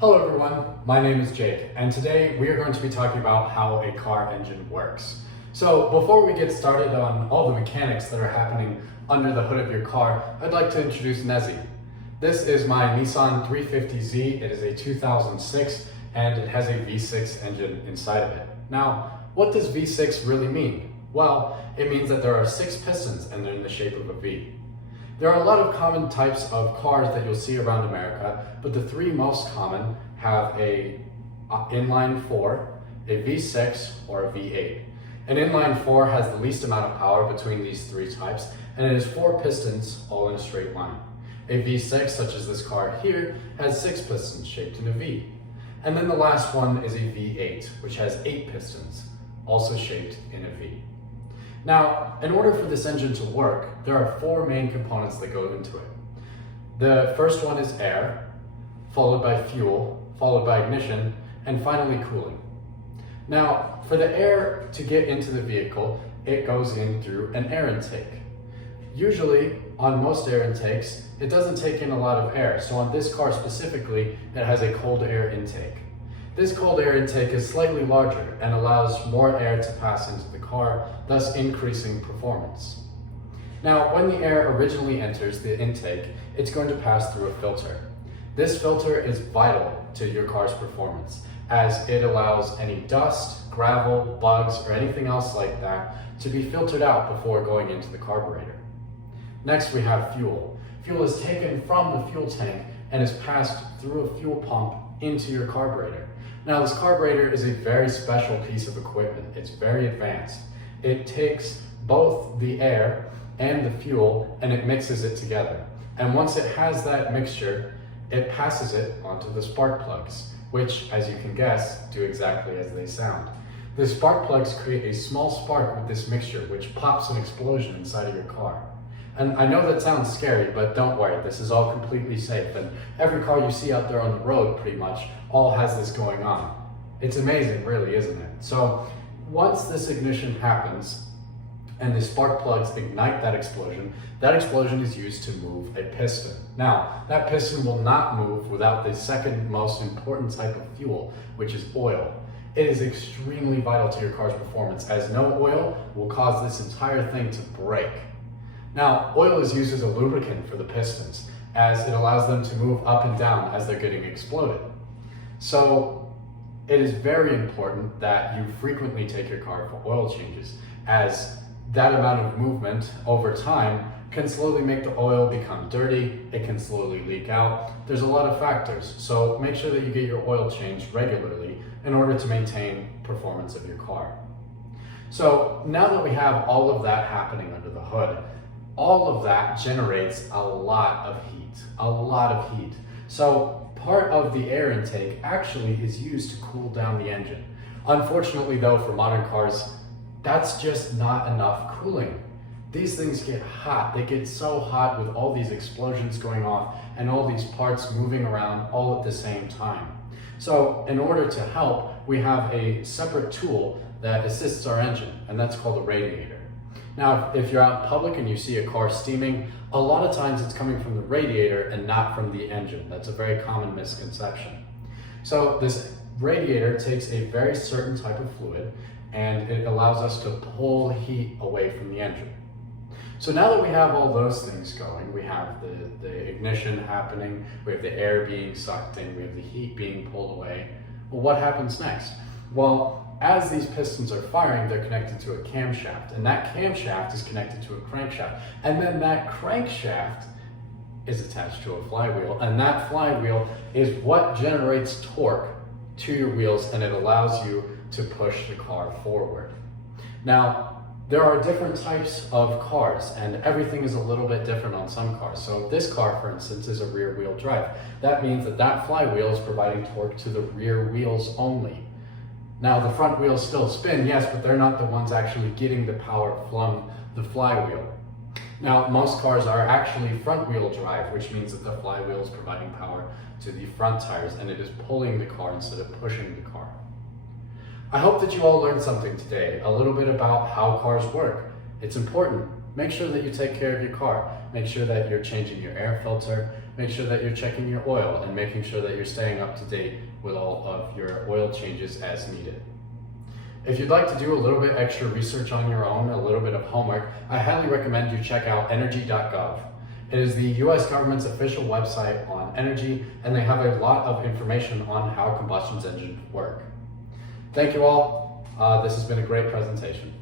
Hello everyone, my name is Jake, and today we are going to be talking about how a car engine works. So before we get started on all the mechanics that are happening under the hood of your car, I'd like to introduce Nezzy. This is my Nissan 350Z. It is a 2006 and it has a V6 engine inside of it. Now, what does V6 really mean? Well, it means that there are 6 pistons and they're in the shape of a V. There are a lot of common types of cars that you'll see around America, but the 3 most common have a inline 4, a V6, or a V8. An inline 4 has the least amount of power between these 3 types, and it is 4 pistons all in a straight line. A V6, such as this car here, has 6 pistons shaped in a V. And then the last one is a V8, which has 8 pistons, also shaped in a V. Now, in order for this engine to work, there are 4 main components that go into it. The first one is air, followed by fuel, followed by ignition, and finally cooling. Now, for the air to get into the vehicle, it goes in through an air intake. Usually, on most air intakes, it doesn't take in a lot of air, so on this car specifically, it has a cold air intake. This cold air intake is slightly larger and allows more air to pass into the car, thus increasing performance. Now, when the air originally enters the intake, it's going to pass through a filter. This filter is vital to your car's performance, as it allows any dust, gravel, bugs, or anything else like that to be filtered out before going into the carburetor. Next, we have fuel. Fuel is taken from the fuel tank and is passed through a fuel pump into your carburetor. Now, this carburetor is a very special piece of equipment. It's very advanced. It takes both the air and the fuel and it mixes it together. And once it has that mixture, it passes it onto the spark plugs, which, as you can guess, do exactly as they sound. The spark plugs create a small spark with this mixture, which pops an explosion inside of your car. And I know that sounds scary, but don't worry, this is all completely safe. And every car you see out there on the road, pretty much, all has this going on. It's amazing, really, isn't it? So once this ignition happens and the spark plugs ignite that explosion is used to move a piston. Now, that piston will not move without the second most important type of fuel, which is oil. It is extremely vital to your car's performance, as no oil will cause this entire thing to break. Now, oil is used as a lubricant for the pistons, as it allows them to move up and down as they're getting exploded. So it is very important that you frequently take your car for oil changes, as that amount of movement over time can slowly make the oil become dirty, it can slowly leak out. There's a lot of factors, so make sure that you get your oil changed regularly in order to maintain performance of your car. So now that we have all of that happening under the hood, all of that generates a lot of heat. So part of the air intake actually is used to cool down the engine. Unfortunately though, for modern cars, that's just not enough cooling. These things get hot. They get so hot with all these explosions going off and all these parts moving around all at the same time. So in order to help, we have a separate tool that assists our engine, and that's called a radiator. Now, if you're out in public and you see a car steaming, a lot of times it's coming from the radiator and not from the engine. That's a very common misconception. So this radiator takes a very certain type of fluid and it allows us to pull heat away from the engine. So now that we have all those things going, we have the ignition happening, we have the air being sucked in, we have the heat being pulled away. Well, what happens next? Well, as these pistons are firing, they're connected to a camshaft, and that camshaft is connected to a crankshaft. And then that crankshaft is attached to a flywheel, and that flywheel is what generates torque to your wheels, and it allows you to push the car forward. Now, there are different types of cars, and everything is a little bit different on some cars. So this car, for instance, is a rear-wheel drive. That means that that flywheel is providing torque to the rear wheels only. Now, the front wheels still spin, yes, but they're not the ones actually getting the power from the flywheel. Now, most cars are actually front-wheel drive, which means that the flywheel is providing power to the front tires, and it is pulling the car instead of pushing the car. I hope that you all learned something today, a little bit about how cars work. It's important. Make sure that you take care of your car. Make sure that you're changing your air filter. make sure that you're checking your oil and making sure that you're staying up to date with all of your oil changes as needed. If you'd like to do a little bit extra research on your own, a little bit of homework, I highly recommend you check out energy.gov. It is the US government's official website on energy, and they have a lot of information on how combustion engines work. Thank you all. This has been a great presentation.